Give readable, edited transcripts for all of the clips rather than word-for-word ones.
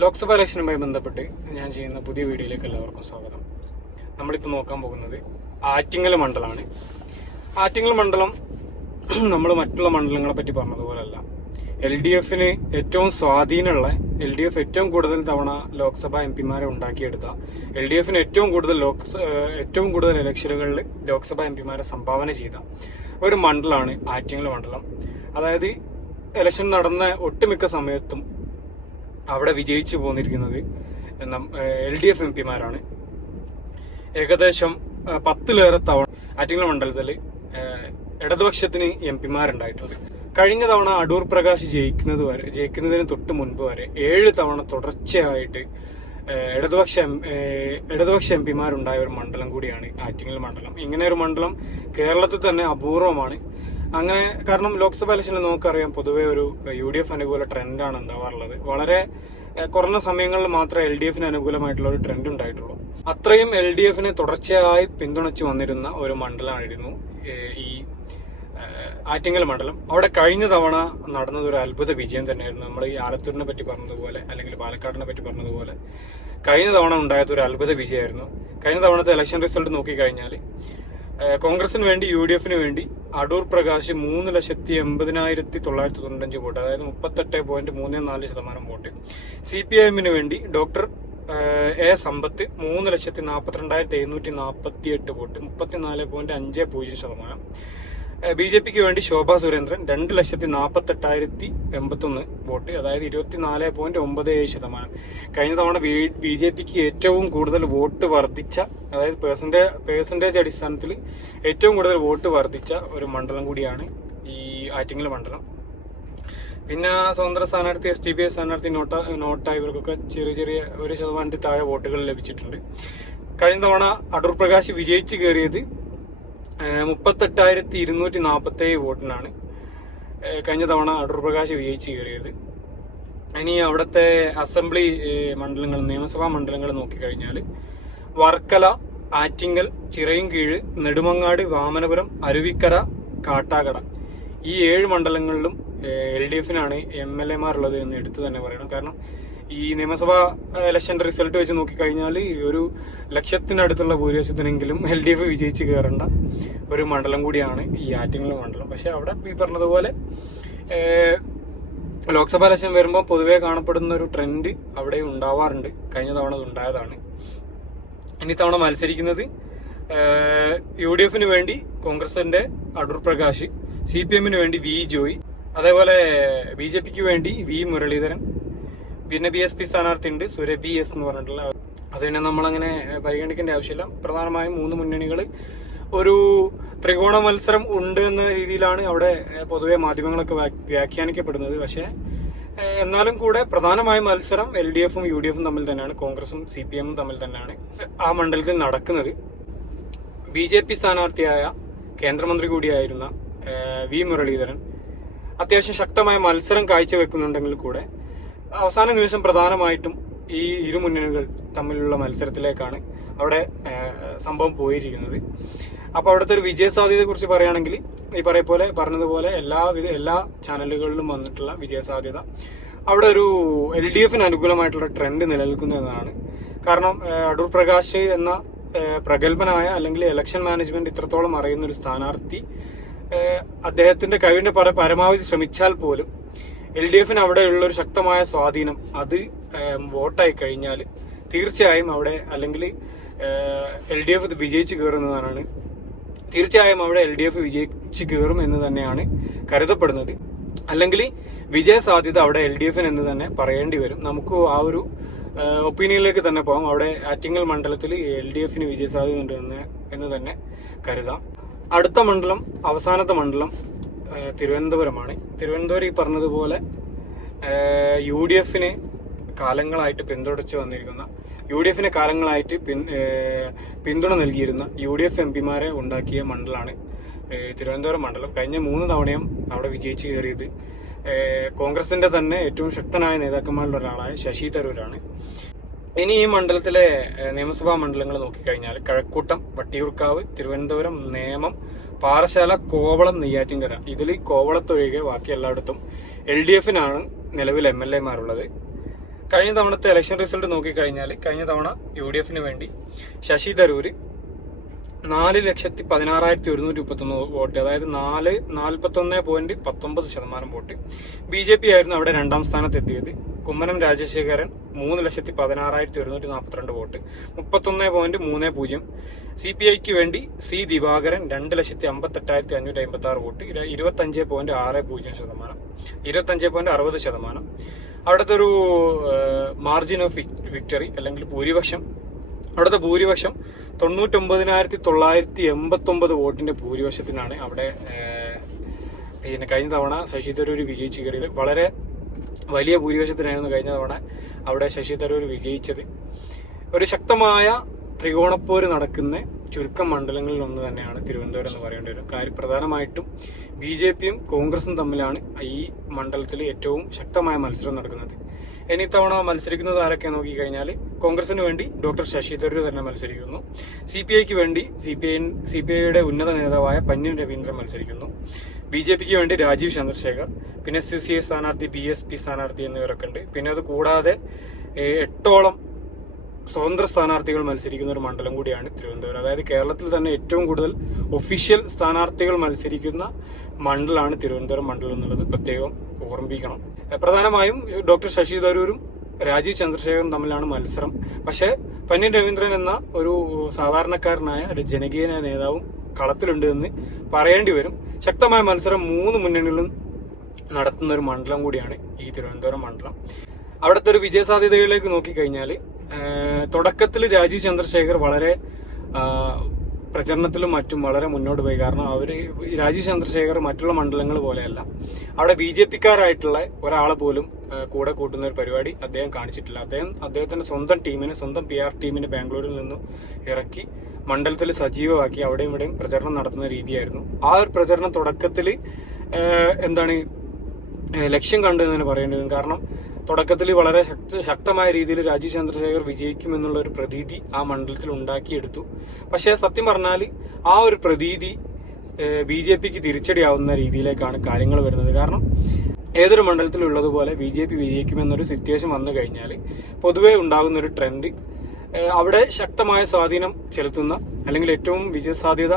ലോക്സഭാ ഇലക്ഷനുമായി ബന്ധപ്പെട്ട് ഞാൻ ചെയ്യുന്ന പുതിയ വീഡിയോയിലേക്ക് എല്ലാവർക്കും സ്വാഗതം. നമ്മളിപ്പോൾ നോക്കാൻ പോകുന്നത് ആറ്റിങ്ങൽ മണ്ഡലമാണ്. ആറ്റിങ്ങൽ മണ്ഡലം നമ്മൾ മറ്റുള്ള മണ്ഡലങ്ങളെ പറ്റി പറഞ്ഞതുപോലല്ല. LDF ഏറ്റവും സ്വാധീനമുള്ള, LDF ഏറ്റവും കൂടുതൽ തവണ ലോക്സഭാ MP-മാരെ ഉണ്ടാക്കിയെടുത്ത, LDF ഏറ്റവും കൂടുതൽ ഇലക്ഷനുകളിൽ ലോക്സഭാ MP-മാരെ സംഭാവന ചെയ്ത ഒരു മണ്ഡലമാണ് ആറ്റിങ്ങൽ മണ്ഡലം. അതായത് ഇലക്ഷൻ നടന്ന ഒട്ടുമിക്ക സമയത്തും അവിടെ വിജയിച്ചു പോന്നിരിക്കുന്നത് LDF MP-മാരാണ്. ഏകദേശം 10-ലേറെ തവണ ആറ്റിങ്ങൽ മണ്ഡലത്തിൽ ഇടതുപക്ഷത്തിന് MP-മാരുണ്ടായിട്ടുണ്ട്. കഴിഞ്ഞ തവണ അടൂർ പ്രകാശ് ജയിക്കുന്നതിന് തൊട്ട് മുൻപ് വരെ 7 തവണ തുടർച്ചയായിട്ട് ഇടതുപക്ഷ MP-മാരുണ്ടായ ഒരു മണ്ഡലം കൂടിയാണ് ആറ്റിങ്ങൽ മണ്ഡലം. ഇങ്ങനെ ഒരു മണ്ഡലം കേരളത്തിൽ തന്നെ അപൂർവമാണ്. അങ്ങനെ കാരണം ലോക്സഭാ ഇലക്ഷനിൽ നമുക്കറിയാം, പൊതുവെ ഒരു UDF അനുകൂല ട്രെൻഡാണ് ഉണ്ടാവാറുള്ളത്. വളരെ കുറഞ്ഞ സമയങ്ങളിൽ മാത്രമേ LDF അനുകൂലമായിട്ടുള്ള ഒരു ട്രെൻഡ് ഉണ്ടായിട്ടുള്ളൂ. അത്രയും LDF തുടർച്ചയായി പിന്തുണച്ചു വന്നിരുന്ന ഒരു മണ്ഡലമായിരുന്നു ഈ ആറ്റിങ്ങൽ മണ്ഡലം. അവിടെ കഴിഞ്ഞ തവണ നടന്നത് ഒരു അത്ഭുത വിജയം തന്നെയായിരുന്നു. നമ്മൾ ഈ ആലത്തൂരിനെ പറ്റി പറഞ്ഞതുപോലെ, അല്ലെങ്കിൽ പാലക്കാടിനെ പറ്റി പറഞ്ഞതുപോലെ, കഴിഞ്ഞ തവണ ഉണ്ടായത് ഒരു അത്ഭുത വിജയമായിരുന്നു. കഴിഞ്ഞ തവണത്തെ ഇലക്ഷൻ റിസൾട്ട് നോക്കിക്കഴിഞ്ഞാൽ കോൺഗ്രസിന് വേണ്ടി, UDF വേണ്ടി അടൂർ പ്രകാശ് 3,80,995 വോട്ട്, അതായത് 38.34% വോട്ട്. CPIM വേണ്ടി ഡോക്ടർ A സമ്പത്ത് 3,42,748 വോട്ട്, 34.50%. BJPക്ക് വേണ്ടി ശോഭാ സുരേന്ദ്രൻ 2,48,81 വോട്ട്, അതായത് 24.97%. കഴിഞ്ഞ തവണ BJPക്ക് ഏറ്റവും കൂടുതൽ വോട്ട് വർദ്ധിച്ച, അതായത് പേഴ്സൻറ്റേജ് അടിസ്ഥാനത്തിൽ ഏറ്റവും കൂടുതൽ വോട്ട് വർദ്ധിച്ച ഒരു മണ്ഡലം കൂടിയാണ് ഈ ആറ്റിങ്ങൽ മണ്ഡലം. പിന്നെ സ്വതന്ത്ര സ്ഥാനാർത്ഥി, SDPI സ്ഥാനാർത്ഥി നോട്ട ഇവർക്കൊക്കെ ചെറിയ 1% താഴെ വോട്ടുകൾ ലഭിച്ചിട്ടുണ്ട്. കഴിഞ്ഞ തവണ അടൂർ പ്രകാശ് വിജയിച്ച് കയറിയത് 38,247 വോട്ടിനാണ് കഴിഞ്ഞ തവണ അടൂർ പ്രകാശ് വിജയിച്ച് കയറിയത്. ഇനി അവിടുത്തെ അസംബ്ലി മണ്ഡലങ്ങൾ, നിയമസഭാ മണ്ഡലങ്ങൾ നോക്കിക്കഴിഞ്ഞാൽ വർക്കല, ആറ്റിങ്ങൽ, ചിറയിൻകീഴ്, നെടുമങ്ങാട്, വാമനപുരം, അരുവിക്കര, കാട്ടാക്കട, ഈ 7 മണ്ഡലങ്ങളിലും LDF MLA-മാരുള്ളത് എന്ന് എടുത്തു തന്നെ പറയണം. കാരണം ഈ നിയമസഭാ ഇലക്ഷന്റെ റിസൾട്ട് വെച്ച് നോക്കിക്കഴിഞ്ഞാൽ ഒരു 100,000-നടുത്തുള്ള ഭൂരിപക്ഷത്തിനെങ്കിലും LDF വിജയിച്ച് കയറേണ്ട ഒരു മണ്ഡലം കൂടിയാണ് ഈ ആറ്റിങ്ങൽ മണ്ഡലം. പക്ഷെ അവിടെ ഈ പറഞ്ഞതുപോലെ ലോക്സഭാ ഇലക്ഷൻ വരുമ്പോൾ പൊതുവെ കാണപ്പെടുന്ന ഒരു ട്രെൻഡ് അവിടെ ഉണ്ടാവാറുണ്ട്. കഴിഞ്ഞ തവണ അത് ഉണ്ടായതാണ്. ഇനി തവണ മത്സരിക്കുന്നത് UDF വേണ്ടി കോൺഗ്രസിന്റെ അടൂർ പ്രകാശ്, CPM വേണ്ടി V ജോയ്, അതേപോലെ BJPക്ക് വേണ്ടി V മുരളീധരൻ, പിന്നെ BSP സ്ഥാനാർത്ഥി ഉണ്ട് സുരഭി S എന്ന് പറഞ്ഞിട്ടുള്ള. അത് പിന്നെ നമ്മളങ്ങനെ പരിഗണിക്കേണ്ട ആവശ്യമില്ല. പ്രധാനമായും 3 മുന്നണികൾ ഒരു ത്രികോണ മത്സരം ഉണ്ട് എന്ന രീതിയിലാണ് അവിടെ പൊതുവെ മാധ്യമങ്ങളൊക്കെ വ്യാഖ്യാനിക്കപ്പെടുന്നത്. പക്ഷേ എന്നാലും കൂടെ പ്രധാനമായും മത്സരം LDF-ഉം UDF-ഉം തമ്മിൽ തന്നെയാണ്, കോൺഗ്രസും CPM-ഉം തമ്മിൽ തന്നെയാണ് ആ മണ്ഡലത്തിൽ നടക്കുന്നത്. BJP സ്ഥാനാർത്ഥിയായ കേന്ദ്രമന്ത്രി കൂടിയായിരുന്ന V മുരളീധരൻ അത്യാവശ്യം ശക്തമായ മത്സരം കാഴ്ചവെക്കുന്നുണ്ടെങ്കിൽ കൂടെ അവസാന നിമിഷം പ്രധാനമായിട്ടും ഈ 2 മുന്നണികൾ തമ്മിലുള്ള മത്സരത്തിലേക്കാണ് അവിടെ സംഭവം പോയിരിക്കുന്നത്. അപ്പോൾ അവിടുത്തെ ഒരു വിജയ സാധ്യതയെ കുറിച്ച് പറയുകയാണെങ്കിൽ ഈ പറഞ്ഞതുപോലെ എല്ലാ ചാനലുകളിലും വന്നിട്ടുള്ള വിജയ സാധ്യത അവിടെ ഒരു LDF അനുകൂലമായിട്ടുള്ള ട്രെൻഡ് നിലനിൽക്കുന്നതാണ്. കാരണം അടൂർ പ്രകാശ് എന്ന പ്രഗത്ഭനായ, അല്ലെങ്കിൽ ഇലക്ഷൻ മാനേജ്മെന്റ് ഇത്രത്തോളം അറിയുന്ന ഒരു സ്ഥാനാർത്ഥി അദ്ദേഹത്തിന്റെ കഴിവിന്റെ പരമാവധി ശ്രമിച്ചാൽ പോലും LDF അവിടെയുള്ള ഒരു ശക്തമായ സ്വാധീനം അത് വോട്ടായി കഴിഞ്ഞാൽ തീർച്ചയായും അവിടെ, അല്ലെങ്കിൽ LDF വിജയിച്ചു കയറുന്നതാണ്. തീർച്ചയായും അവിടെ LDF വിജയിച്ചു കയറും എന്ന് തന്നെയാണ് കരുതപ്പെടുന്നത്. അല്ലെങ്കിൽ വിജയ സാധ്യത അവിടെ LDF എന്ന് തന്നെ പറയേണ്ടി വരും. നമുക്ക് ആ ഒരു ഒപ്പീനിയനിലേക്ക് തന്നെ പോകാം. അവിടെ ആറ്റിങ്ങൽ മണ്ഡലത്തിൽ LDF വിജയ സാധ്യത ഉണ്ട് എന്ന് തന്നെ കരുതാം. അടുത്ത മണ്ഡലം, അവസാനത്തെ മണ്ഡലം തിരുവനന്തപുരമാണ്. തിരുവനന്തപുരം ഈ പറഞ്ഞതുപോലെ UDF കാലങ്ങളായിട്ട് പിന്തുണച്ചു വന്നിരിക്കുന്ന, UDF കാലങ്ങളായിട്ട് പിന്തുണ നൽകിയിരുന്ന UDF MP-മാരെ ഉണ്ടാക്കിയ മണ്ഡലമാണ് തിരുവനന്തപുരം മണ്ഡലം. കഴിഞ്ഞ 3 തവണയും അവിടെ വിജയിച്ചു കയറിയത് കോൺഗ്രസിന്റെ തന്നെ ഏറ്റവും ശക്തനായ നേതാക്കന്മാരിൽ ഒരാളായ ശശി തരൂരാണ്. ഇനി ഈ മണ്ഡലത്തിലെ നിയമസഭാ മണ്ഡലങ്ങൾ നോക്കിക്കഴിഞ്ഞാൽ കഴക്കൂട്ടം, വട്ടിയൂർക്കാവ്, തിരുവനന്തപുരം, നേമം, പാറശാല, കോവളം, നെയ്യാറ്റിൻകര. ഇതിൽ കോവളത്തൊഴികെ ബാക്കി എല്ലായിടത്തും LDF നിലവിൽ MLA-മാരുള്ളത്. കഴിഞ്ഞ തവണത്തെ ഇലക്ഷൻ റിസൾട്ട് നോക്കിക്കഴിഞ്ഞാൽ കഴിഞ്ഞ തവണ UDF വേണ്ടി ശശി തരൂര് 4,16,131 വോട്ട്, അതായത് 41.19% വോട്ട്. BJP ആയിരുന്നു അവിടെ രണ്ടാം സ്ഥാനത്തെത്തിയത്. കുമ്മനം രാജശേഖരൻ 3,16,142 വോട്ട്, 31.30. CPIക്ക് വേണ്ടി C ദിവാകരൻ 2,58,556 വോട്ട്, 25.60%. 25.60%. അവിടുത്തെ ഒരു മാർജിൻ ഓഫ് വിക്ടറി അല്ലെങ്കിൽ ഭൂരിപക്ഷം, അവിടുത്തെ ഭൂരിപക്ഷം 99,989 വോട്ടിന്റെ ഭൂരിപക്ഷത്തിനാണ് അവിടെ കഴിഞ്ഞ തവണ ശശി തരൂർ വിജയിച്ചു കയറിയത്. വളരെ വലിയ ഭൂരിപക്ഷത്തിനായിരുന്നു കഴിഞ്ഞ തവണ അവിടെ ശശി തരൂർ വിജയിച്ചത്. ഒരു ശക്തമായ ത്രികോണപ്പോര് നടക്കുന്ന ചുരുക്കം മണ്ഡലങ്ങളിൽ ഒന്ന് തന്നെയാണ് തിരുവനന്തപുരം എന്ന് പറയേണ്ടി വരും. പ്രധാനമായിട്ടും BJPയും കോൺഗ്രസും തമ്മിലാണ് ഈ മണ്ഡലത്തിൽ ഏറ്റവും ശക്തമായ മത്സരം നടക്കുന്നത്. ഇനി തവണ മത്സരിക്കുന്നത് ആരൊക്കെ നോക്കിക്കഴിഞ്ഞാൽ കോൺഗ്രസിന് വേണ്ടി ഡോക്ടർ ശശി തരൂർ തന്നെ മത്സരിക്കുന്നു. CPIക്ക് വേണ്ടി CPIയുടെ ഉന്നത നേതാവായ പന്ന്യൻ രവീന്ദ്രൻ മത്സരിക്കുന്നു. BJPക്ക് വേണ്ടി രാജീവ് ചന്ദ്രശേഖർ, പിന്നെ SUCA സ്ഥാനാർത്ഥി, BSP സ്ഥാനാർത്ഥി എന്നിവരൊക്കെ ഉണ്ട്. പിന്നെ അത് കൂടാതെ 8ഓളം സ്വതന്ത്ര സ്ഥാനാർത്ഥികൾ മത്സരിക്കുന്ന ഒരു മണ്ഡലം കൂടിയാണ് തിരുവനന്തപുരം. അതായത് കേരളത്തിൽ തന്നെ ഏറ്റവും കൂടുതൽ ഒഫീഷ്യൽ സ്ഥാനാർത്ഥികൾ മത്സരിക്കുന്ന മണ്ഡലമാണ് തിരുവനന്തപുരം മണ്ഡലം എന്നുള്ളത് പ്രത്യേകം ഓർമ്മിപ്പിക്കണം. പ്രധാനമായും ഡോക്ടർ ശശി തരൂരും രാജീവ് ചന്ദ്രശേഖരനും തമ്മിലാണ് മത്സരം. പക്ഷേ പന്ന്യൻ രവീന്ദ്രൻ എന്ന ഒരു സാധാരണക്കാരനായ ഒരു ജനകീയ നേതാവും കളത്തിലുണ്ട് എന്ന് പറയേണ്ടി വരും. ശക്തമായ മത്സരം 3 മുന്നണികളിലും നടത്തുന്ന ഒരു മണ്ഡലം കൂടിയാണ് ഈ തിരുവനന്തപുരം മണ്ഡലം. അവിടുത്തെ ഒരു വിജയസാധ്യതകളിലേക്ക് നോക്കിക്കഴിഞ്ഞാൽ തുടക്കത്തിൽ രാജീവ് ചന്ദ്രശേഖർ വളരെ പ്രചരണത്തിലും മറ്റും വളരെ മുന്നോട്ട് പോയി. കാരണം രാജീവ് ചന്ദ്രശേഖർ മറ്റുള്ള മണ്ഡലങ്ങൾ പോലെയല്ല, അവിടെ BJPക്കാരായിട്ടുള്ള ഒരാളെ പോലും കൂടെ കൂട്ടുന്ന ഒരു പരിപാടി അദ്ദേഹം കാണിച്ചിട്ടില്ല. അദ്ദേഹത്തിന്റെ സ്വന്തം ടീമിനെ, സ്വന്തം PR ടീമിനെ ബാംഗ്ലൂരിൽ നിന്നും ഇറക്കി മണ്ഡലത്തിൽ സജീവമാക്കി അവിടെയും ഇവിടെയും പ്രചരണം നടത്തുന്ന രീതിയായിരുന്നു. ആ ഒരു പ്രചരണം തുടക്കത്തിൽ ലക്ഷ്യം കണ്ടു എന്ന് തന്നെ പറയേണ്ടി വരും. കാരണം തുടക്കത്തിൽ വളരെ ശക്തമായ രീതിയിൽ രാജീവ് ചന്ദ്രശേഖർ വിജയിക്കുമെന്നുള്ള ഒരു പ്രതീതി ആ മണ്ഡലത്തിൽ ഉണ്ടാക്കിയെടുത്തു. പക്ഷേ സത്യം പറഞ്ഞാൽ ആ ഒരു പ്രതീതി BJPക്ക് തിരിച്ചടിയാവുന്ന രീതിയിലേക്കാണ് കാര്യങ്ങൾ വരുന്നത്. കാരണം ഏതൊരു മണ്ഡലത്തിലുള്ളതുപോലെ BJP വിജയിക്കുമെന്നൊരു സിറ്റുവേഷൻ വന്നു കഴിഞ്ഞാൽ പൊതുവെ ഉണ്ടാകുന്ന ഒരു ട്രെൻഡ് അവിടെ ശക്തമായ സ്വാധീനം ചെലുത്തുന്ന അല്ലെങ്കിൽ ഏറ്റവും വിജയസാധ്യത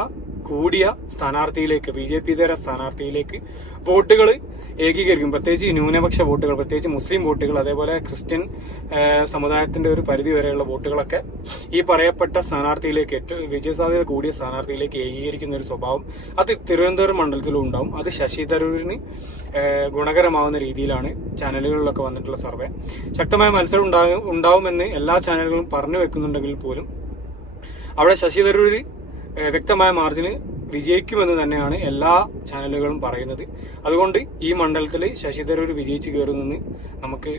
കൂടിയ സ്ഥാനാർത്ഥിയിലേക്ക്, BJP-ഇതര സ്ഥാനാർത്ഥിയിലേക്ക് വോട്ടുകൾ ഏകീകരിക്കും. പ്രത്യേകിച്ച് ന്യൂനപക്ഷ വോട്ടുകൾ, പ്രത്യേകിച്ച് മുസ്ലിം വോട്ടുകൾ, അതേപോലെ ക്രിസ്ത്യൻ സമുദായത്തിന്റെ ഒരു പരിധി വരെയുള്ള വോട്ടുകളൊക്കെ ഈ പറയപ്പെട്ട സ്ഥാനാർത്ഥിയിലേക്ക്, ഏറ്റവും വിജയസാധ്യത കൂടിയ സ്ഥാനാർത്ഥിയിലേക്ക് ഏകീകരിക്കുന്ന ഒരു സ്വഭാവം അത് തിരുവനന്തപുരം മണ്ഡലത്തിലും ഉണ്ടാവും. അത് ശശി തരൂരിന് ഗുണകരമാവുന്ന രീതിയിലാണ് ചാനലുകളിലൊക്കെ വന്നിട്ടുള്ള സർവേ. ശക്തമായ മത്സരം ഉണ്ടാവുമെന്ന് എല്ലാ ചാനലുകളും പറഞ്ഞു വെക്കുന്നുണ്ടെങ്കിൽ പോലും അവിടെ ശശി തരൂര് വ്യക്തമായ മാർജിന് വിജയിക്കുമെന്ന് തന്നെയാണ് എല്ലാ ചാനലുകളും പറയുന്നത്. അതുകൊണ്ട് ഈ മണ്ഡലത്തിൽ ശശി തരൂർ വിജയിച്ച് കയറുമെന്ന് നമുക്ക്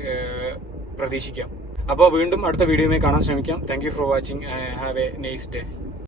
പ്രതീക്ഷിക്കാം. അപ്പോൾ വീണ്ടും അടുത്ത വീഡിയോയുമായി കാണാൻ ശ്രമിക്കാം. Thank you for watching. Have A nice day.